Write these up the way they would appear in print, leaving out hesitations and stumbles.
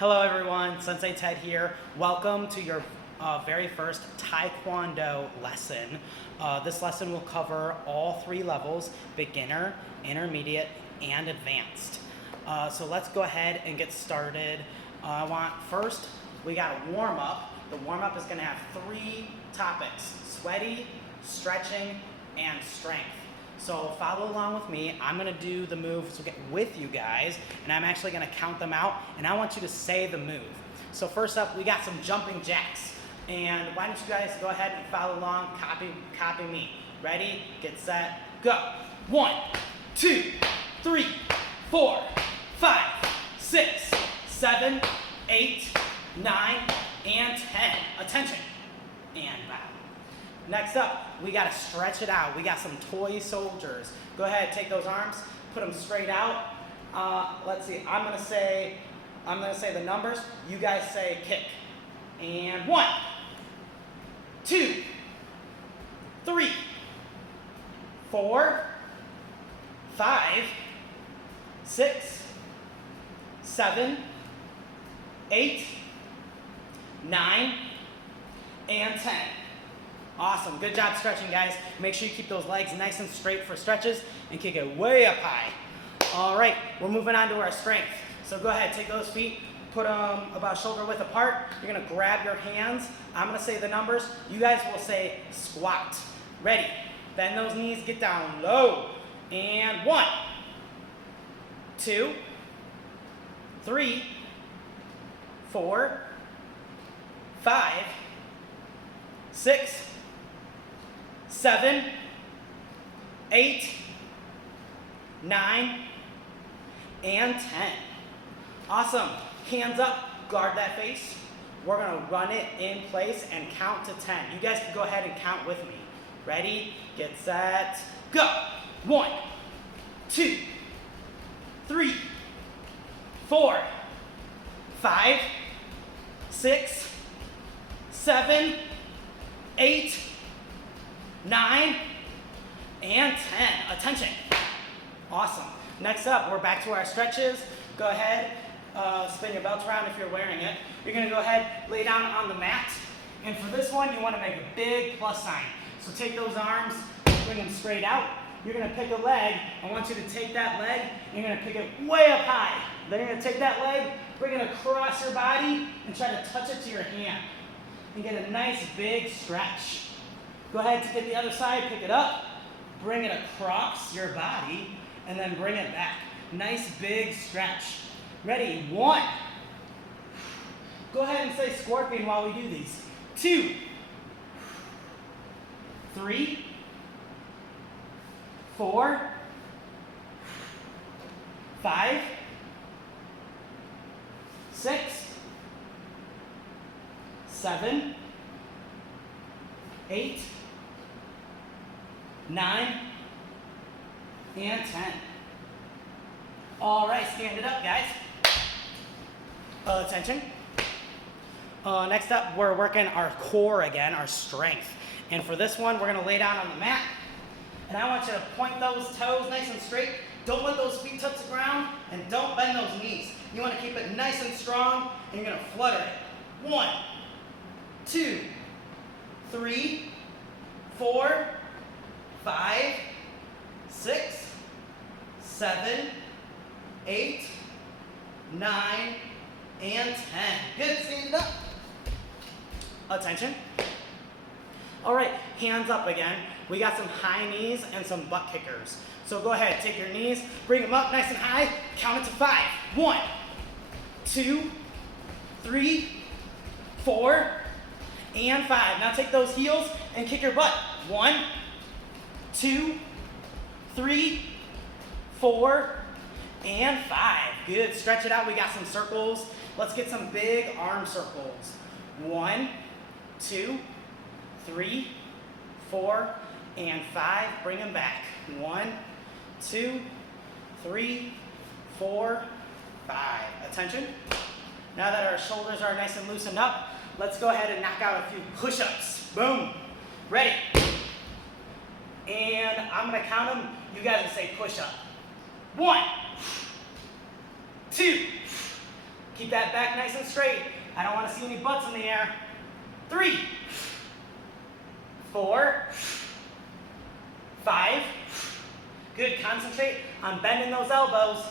Hello everyone, Sensei Ted here. Welcome to your very first Taekwondo lesson. This lesson will cover all three levels, beginner, intermediate, and advanced. So let's go ahead and get started. First, we got a warm up. The warm up is gonna have three topics: sweaty, stretching, and strength. So follow along with me. I'm gonna do the moves with you guys, and I'm actually gonna count them out, and I want you to say the move. So first up, we got some jumping jacks. And why don't you guys go ahead and follow along, copy me. Ready, get set, go. 1, 2, 3, 4, 5, 6, 7, 8, 9, and 10. Attention, and bow. Next up, we gotta stretch it out. We got some toy soldiers. Go ahead, take those arms, put them straight out. Let's see, I'm gonna say the numbers. You guys say kick. And 1, 2, 3, 4, 5, 6, 7, 8, 9, and 10. Awesome, good job stretching, guys. Make sure you keep those legs nice and straight for stretches and kick it way up high. All right, we're moving on to our strength. So go ahead, take those feet, put them about shoulder width apart. You're gonna grab your hands. I'm gonna say the numbers. You guys will say squat. Ready, bend those knees, get down low. And 1, 2, 3, 4, 5, 6, 7, 8, 9, and 10. Awesome. Hands up, guard that face. We're gonna run it in place and count to 10. You guys can go ahead and count with me. Ready, get set, go. 1, 2, 3, 4, 5, 6, 7, 8, 9, and 10. Attention. Awesome. Next up, we're back to our stretches. Go ahead, spin your belt around if you're wearing it. You're gonna go ahead, lay down on the mat. And for this one, you wanna make a big plus sign. So take those arms, bring them straight out. You're gonna pick a leg. I want you to take that leg, and you're gonna pick it way up high. Then you're gonna take that leg, bring it across your body, and try to touch it to your hand. And get a nice big stretch. Go ahead to get the other side, pick it up, bring it across your body, and then bring it back. Nice big stretch. Ready, 1. Go ahead and say scorpion while we do these. 2, 3, 4, 5, 6, 7, 8, 9, and 10. All right, stand it up, guys. Attention. Next up, we're working our core again, our strength. And for this one, we're gonna lay down on the mat. And I want you to point those toes nice and straight. Don't let those feet touch the ground, and don't bend those knees. You wanna keep it nice and strong, and you're gonna flutter it. 1, 2, 3, 4, 5, 6, 7, 8, 9, and 10. Good, stand it up. Attention. All right, hands up again. We got some high knees and some butt kickers. So go ahead, take your knees, bring them up nice and high, count it to 5. 1, 2, 3, 4, and 5. Now take those heels and kick your butt. 1, 2, 3, 4, and 5. Good, stretch it out. We got some circles. Let's get some big arm circles. 1, 2, 3, 4, and 5. Bring them back. 1, 2, 3, 4, 5. Attention. Now that our shoulders are nice and loosened up, let's go ahead and knock out a few push-ups. Boom. Ready. And I'm gonna count them. You guys will say push-up. 1, 2, Keep that back nice and straight. I don't want to see any butts in the air. 3, 4, 5. Good, concentrate on bending those elbows.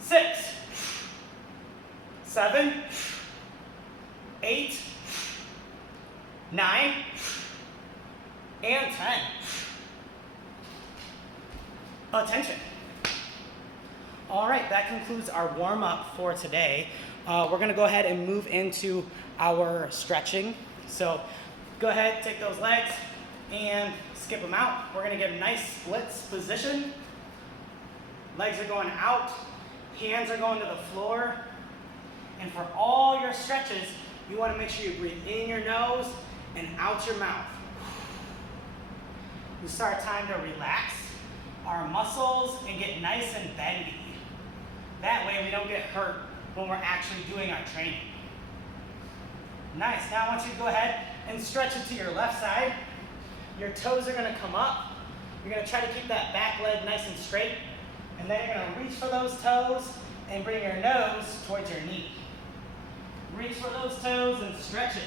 6, 7, 8, 9, and 10. Attention. All right, that concludes our warm-up for today. We're gonna go ahead and move into our stretching. So go ahead, take those legs and skip them out. We're gonna get a nice splits position. Legs are going out, hands are going to the floor. And for all your stretches, you wanna make sure you breathe in your nose and out your mouth. This is our time to relax our muscles and get nice and bendy. That way we don't get hurt when we're actually doing our training. Nice, now I want you to go ahead and stretch it to your left side. Your toes are gonna come up. You're gonna try to keep that back leg nice and straight. And then you're gonna reach for those toes and bring your nose towards your knee. Reach for those toes and stretch it.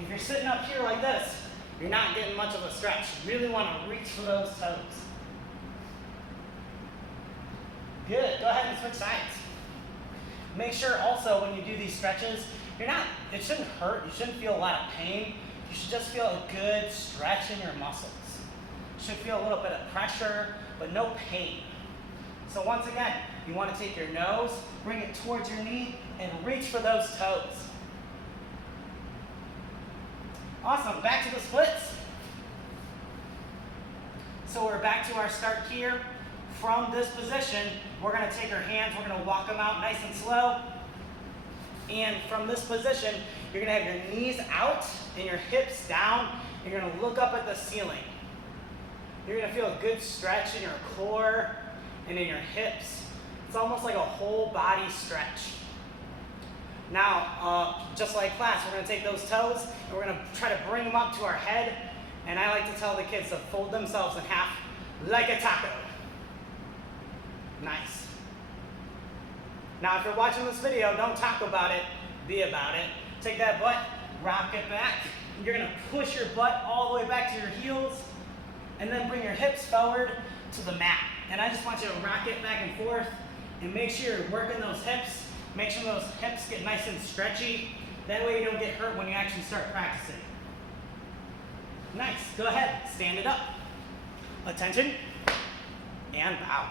If you're sitting up here like this, you're not getting much of a stretch. You really want to reach for those toes. Good, go ahead and switch sides. Make sure also when you do these stretches, it shouldn't hurt, you shouldn't feel a lot of pain. You should just feel a good stretch in your muscles. You should feel a little bit of pressure, but no pain. So once again, you want to take your nose, bring it towards your knee, and reach for those toes. Awesome, back to the splits. So we're back to our start here. From this position, we're gonna take our hands, we're gonna walk them out nice and slow. And from this position, you're gonna have your knees out and your hips down, and you're gonna look up at the ceiling. You're gonna feel a good stretch in your core and in your hips. It's almost like a whole body stretch. Now, just like class, we're gonna take those toes and we're gonna try to bring them up to our head. And I like to tell the kids to fold themselves in half like a taco. Nice. Now, if you're watching this video, don't talk about it, be about it. Take that butt, rock it back. You're gonna push your butt all the way back to your heels and then bring your hips forward to the mat. And I just want you to rock it back and forth and make sure you're working those hips. Make sure those hips get nice and stretchy. That way you don't get hurt when you actually start practicing. Nice, go ahead, stand it up. Attention, and bow.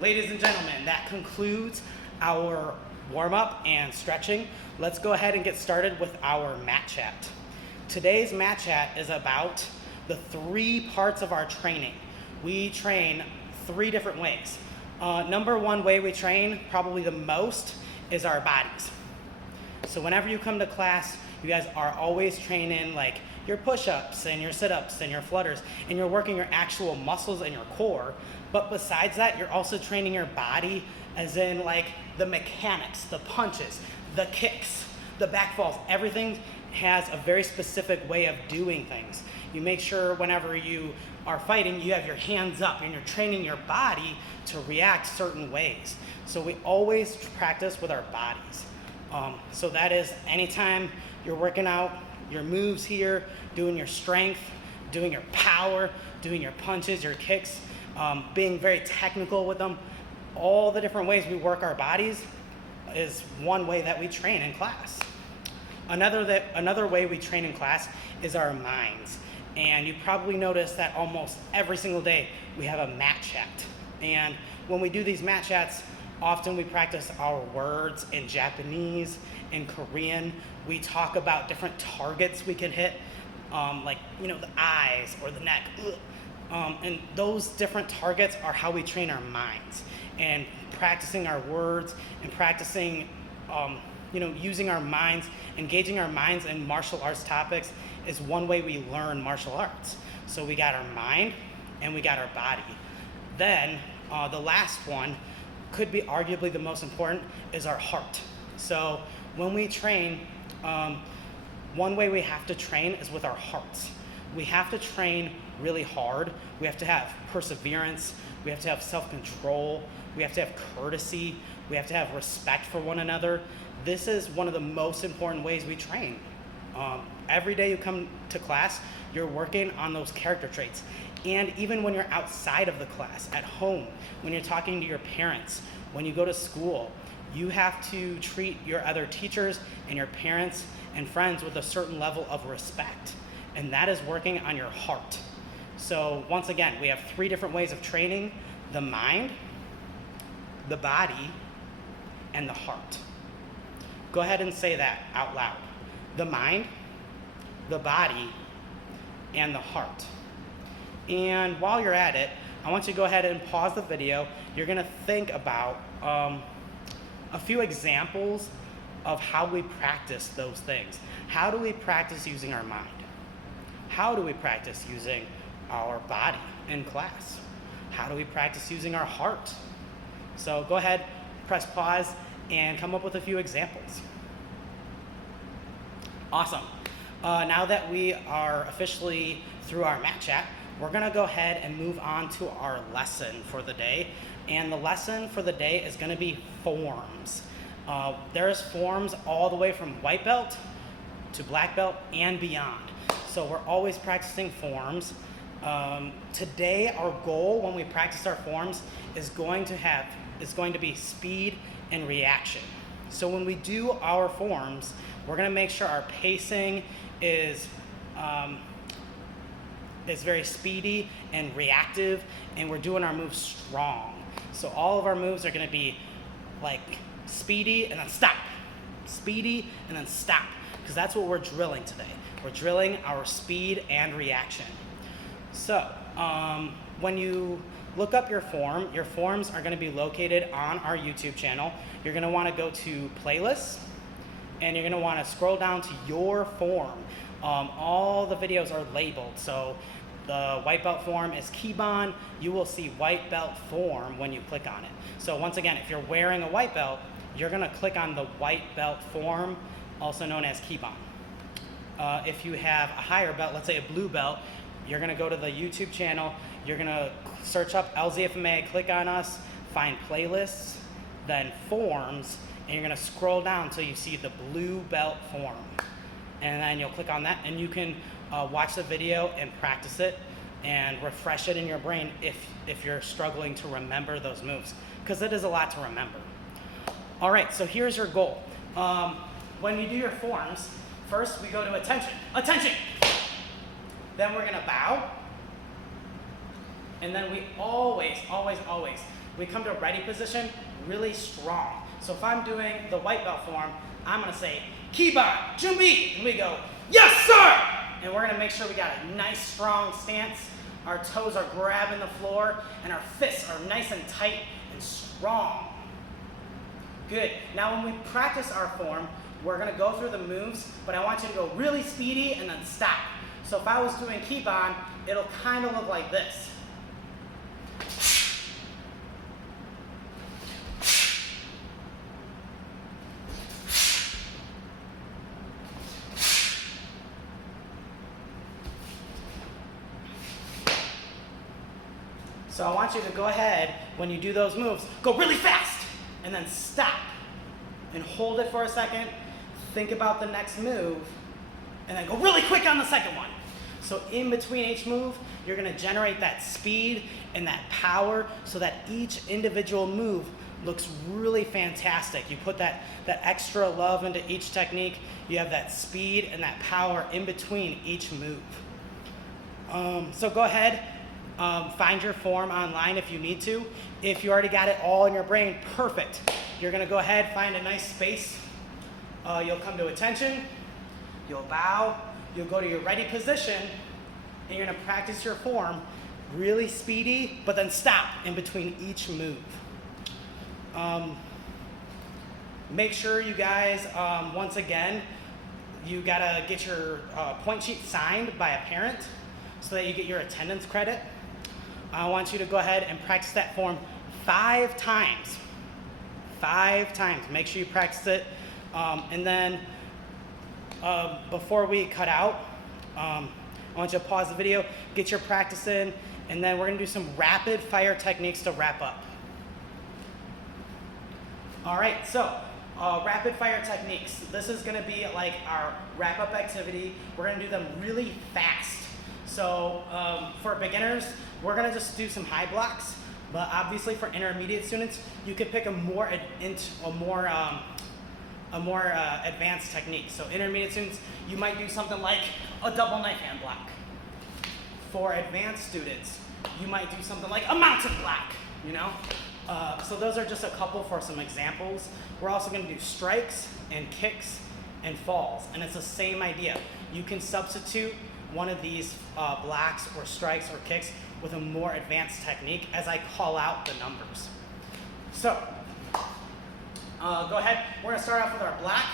Ladies and gentlemen, that concludes our warm-up and stretching. Let's go ahead and get started with our mat chat. Today's mat chat is about the 3 parts of our training. We train 3 different ways. Number 1 way we train, probably the most, is our bodies. So whenever you come to class, you guys are always training like your push-ups and your sit-ups and your flutters, and you're working your actual muscles and your core. But besides that, you're also training your body, as in like the mechanics, the punches, the kicks, the back falls. Everything has a very specific way of doing things. You make sure whenever you are fighting, you have your hands up and you're training your body to react certain ways. So we always practice with our bodies. So that is anytime you're working out your moves here, doing your strength, doing your power, doing your punches, your kicks, being very technical with them. All the different ways we work our bodies is one way that we train in class. Another way we train in class is our minds. And you probably notice that almost every single day we have a mat chat. And when we do these mat chats, often we practice our words in Japanese, in Korean. We talk about different targets we can hit, like the eyes or the neck. And those different targets are how we train our minds. And practicing our words and practicing, using our minds, engaging our minds in martial arts topics is one way we learn martial arts. So we got our mind and we got our body. Then the last one, could be arguably the most important, is our heart. So when we train, one way we have to train is with our hearts. We have to train really hard. We have to have perseverance. We have to have self-control. We have to have courtesy. We have to have respect for one another. This is one of the most important ways we train. Every day you come to class, you're working on those character traits. And even when you're outside of the class, at home, when you're talking to your parents, when you go to school, you have to treat your other teachers and your parents and friends with a certain level of respect. And that is working on your heart. So once again, we have 3 different ways of training: the mind, the body, and the heart. Go ahead and say that out loud. The mind, the body, and the heart. And while you're at it, I want you to go ahead and pause the video. You're gonna think about a few examples of how we practice those things. How do we practice using our mind? How do we practice using our body in class? How do we practice using our heart? So go ahead, press pause, and come up with a few examples. Awesome. Now that we are officially through our mat chat, we're gonna go ahead and move on to our lesson for the day. And the lesson for the day is gonna be forms. There's forms all the way from white belt to black belt and beyond. So we're always practicing forms. Today, our goal when we practice our forms is going to be speed and reaction. So when we do our forms, we're gonna make sure our pacing is very speedy and reactive, and we're doing our moves strong. So all of our moves are gonna be like speedy and then stop, speedy and then stop, because that's what we're drilling today. We're drilling our speed and reaction. So when you look up your forms are gonna be located on our YouTube channel. You're gonna wanna go to playlists, and you're gonna wanna scroll down to your form. All the videos are labeled. So the white belt form is Kiban. You will see white belt form when you click on it. So once again, if you're wearing a white belt, you're gonna click on the white belt form, also known as Kiban. If you have a higher belt, let's say a blue belt, you're gonna go to the YouTube channel, you're gonna search up LZFMA, click on us, find playlists, then forms, and you're gonna scroll down until you see the blue belt form. And then you'll click on that, and you can watch the video and practice it and refresh it in your brain if you're struggling to remember those moves, because it is a lot to remember. All right, so here's your goal. When you do your forms, first we go to attention. Attention! Then we're gonna bow. And then we always, we come to a ready position really strong. So if I'm doing the white belt form, I'm gonna say, Kiban, Jumbi, and we go, yes, sir! And we're gonna make sure we got a nice, strong stance. Our toes are grabbing the floor, and our fists are nice and tight and strong. Good. Now when we practice our form, we're gonna go through the moves, but I want you to go really speedy and then stop. So if I was doing Kiban, it'll kind of look like this. So I want you to go ahead, when you do those moves, go really fast, and then stop, and hold it for a second, think about the next move, and then go really quick on the second one. So in between each move, you're gonna generate that speed and that power so that each individual move looks really fantastic. You put that extra love into each technique, you have that speed and that power in between each move. So go ahead, find your form online if you need to. If you already got it all in your brain, perfect. You're gonna go ahead, find a nice space. You'll come to attention, you'll bow, you'll go to your ready position, and you're gonna practice your form really speedy, but then stop in between each move. Make sure you guys, once again, you gotta get your point sheet signed by a parent so that you get your attendance credit. I want you to go ahead and practice that form 5 times. 5 times. Make sure you practice it. And then before we cut out, I want you to pause the video, get your practice in, and then we're gonna do some rapid fire techniques to wrap up. All right, so rapid fire techniques. This is gonna be like our wrap up activity. We're gonna do them really fast. So for beginners, we're gonna just do some high blocks, but obviously for intermediate students, you could pick a more advanced technique. So intermediate students, you might do something like a double knife hand block. For advanced students, you might do something like a mountain block, you know? So those are just a couple for some examples. We're also gonna do strikes and kicks and falls, and it's the same idea. You can substitute one of these blocks or strikes or kicks with a more advanced technique as I call out the numbers. So, go ahead. We're gonna start off with our block.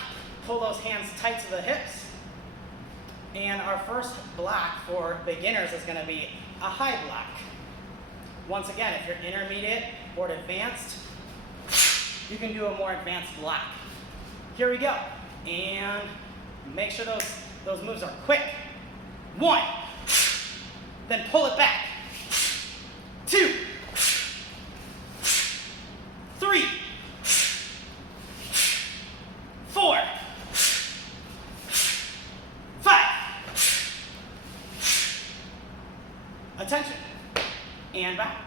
Pull those hands tight to the hips. And our first block for beginners is gonna be a high block. Once again, if you're intermediate or advanced, you can do a more advanced block. Here we go. And make sure those moves are quick. 1, then pull it back. 2, 3, 4, 5. Attention. And back.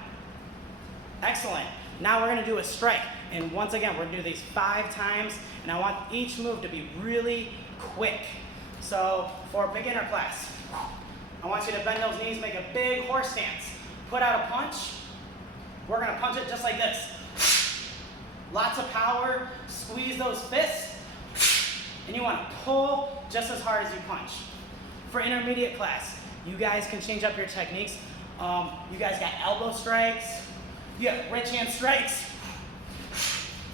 Excellent. Now we're going to do a strike. And once again, we're going to do these 5 times. And I want each move to be really quick. So for a beginner class, I want you to bend those knees, make a big horse stance. Put out a punch. We're going to punch it just like this. Lots of power. Squeeze those fists. And you want to pull just as hard as you punch. For intermediate class, you guys can change up your techniques. You guys got elbow strikes. You have wrench hand strikes.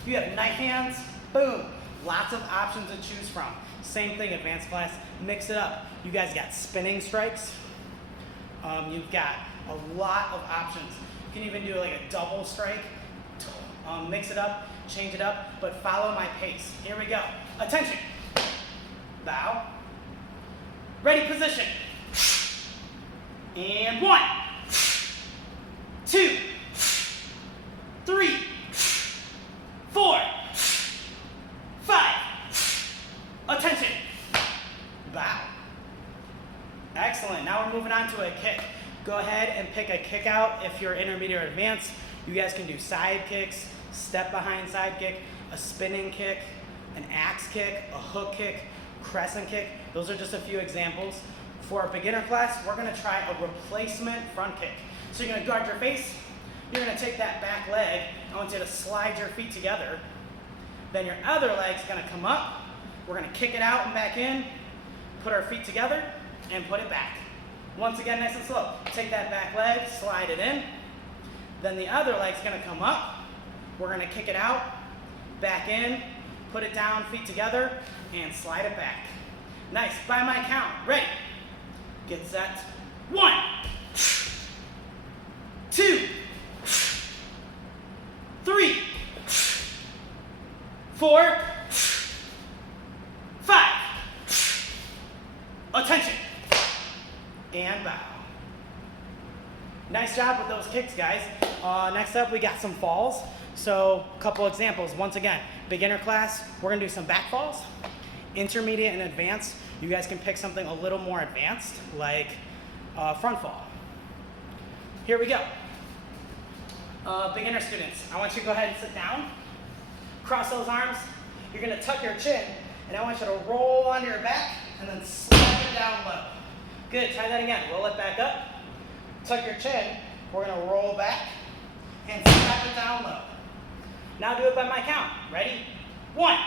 You have knife hands. Boom. Lots of options to choose from. Same thing, advanced class. Mix it up. You guys got spinning strikes. You've got a lot of options. You can even do like a double strike. Mix it up, change it up, but follow my pace. Here we go. Attention. Bow. Ready, position. And 1, 2, 3, 4, 5. Attention. Bow. Excellent. Now we're moving on to a kick. Go ahead and pick a kick out if you're intermediate or advanced. You guys can do side kicks, step behind side kick, a spinning kick, an axe kick, a hook kick, crescent kick. Those are just a few examples. For our beginner class, we're going to try a replacement front kick. So you're going to guard your face. You're going to take that back leg. I want you to slide your feet together. Then your other leg's going to come up. We're going to kick it out and back in. Put our feet together and put it back. Once again, nice and slow. Take that back leg, slide it in. Then the other leg's going to come up. We're going to kick it out, back in, put it down, feet together, and slide it back. Nice. By my count. Ready. Get set. 1, 2, 3, 4, 5. Attention. And bow. Nice job with those kicks, guys. Next up, we got some falls. So a couple examples. Once again, beginner class, we're going to do some back falls. Intermediate and advanced, you guys can pick something a little more advanced, like front fall. Here we go. Beginner students, I want you to go ahead and sit down. Cross those arms. You're going to tuck your chin, and I want you to roll onto your back and then slide it down low. Good. Try that again. Roll it back up. Tuck your chin. We're going to roll back and slap it down low. Now do it by my count. Ready? 1,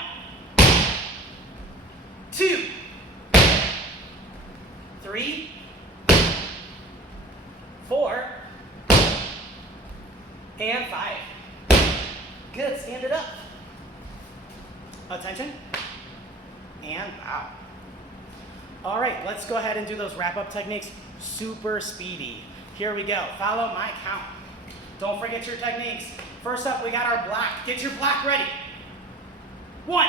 2, 3, 4, and 5. Good. Stand it up. Attention. And bow. All right, let's go ahead and do those wrap-up techniques super speedy. Here we go. Follow my count. Don't forget your techniques. First up, we got our block. Get your block ready. 1,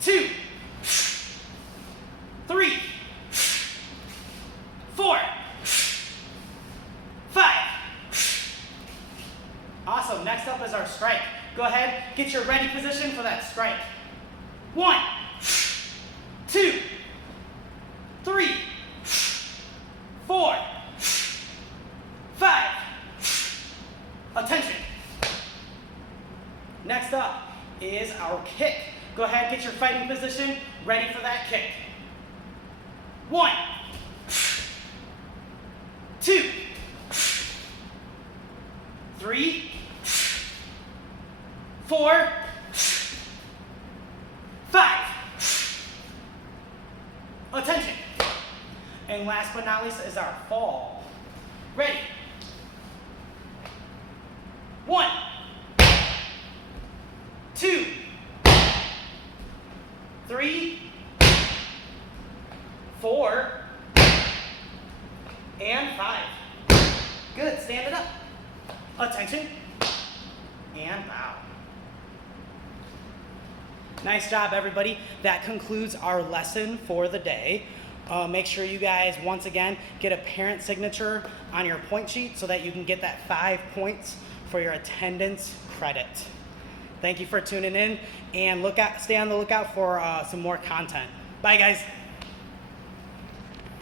2, 3, Next up is our strike. Go ahead, get your ready position for that strike. 1, 2, 3, 4, 5. Attention. Next up is our kick. Go ahead, get your fighting position, ready for that kick. 1, 2, 3, 4, 5. Attention. And last but not least is our fall. Ready. 1, 2, 3, 4, and 5. Good, stand it up. Attention, and bow. Nice job, everybody. That concludes our lesson for the day. Make sure you guys, once again, get a parent signature on your point sheet so that you can get that 5 points for your attendance credit. Thank you for tuning in, and stay on the lookout for some more content. Bye, guys.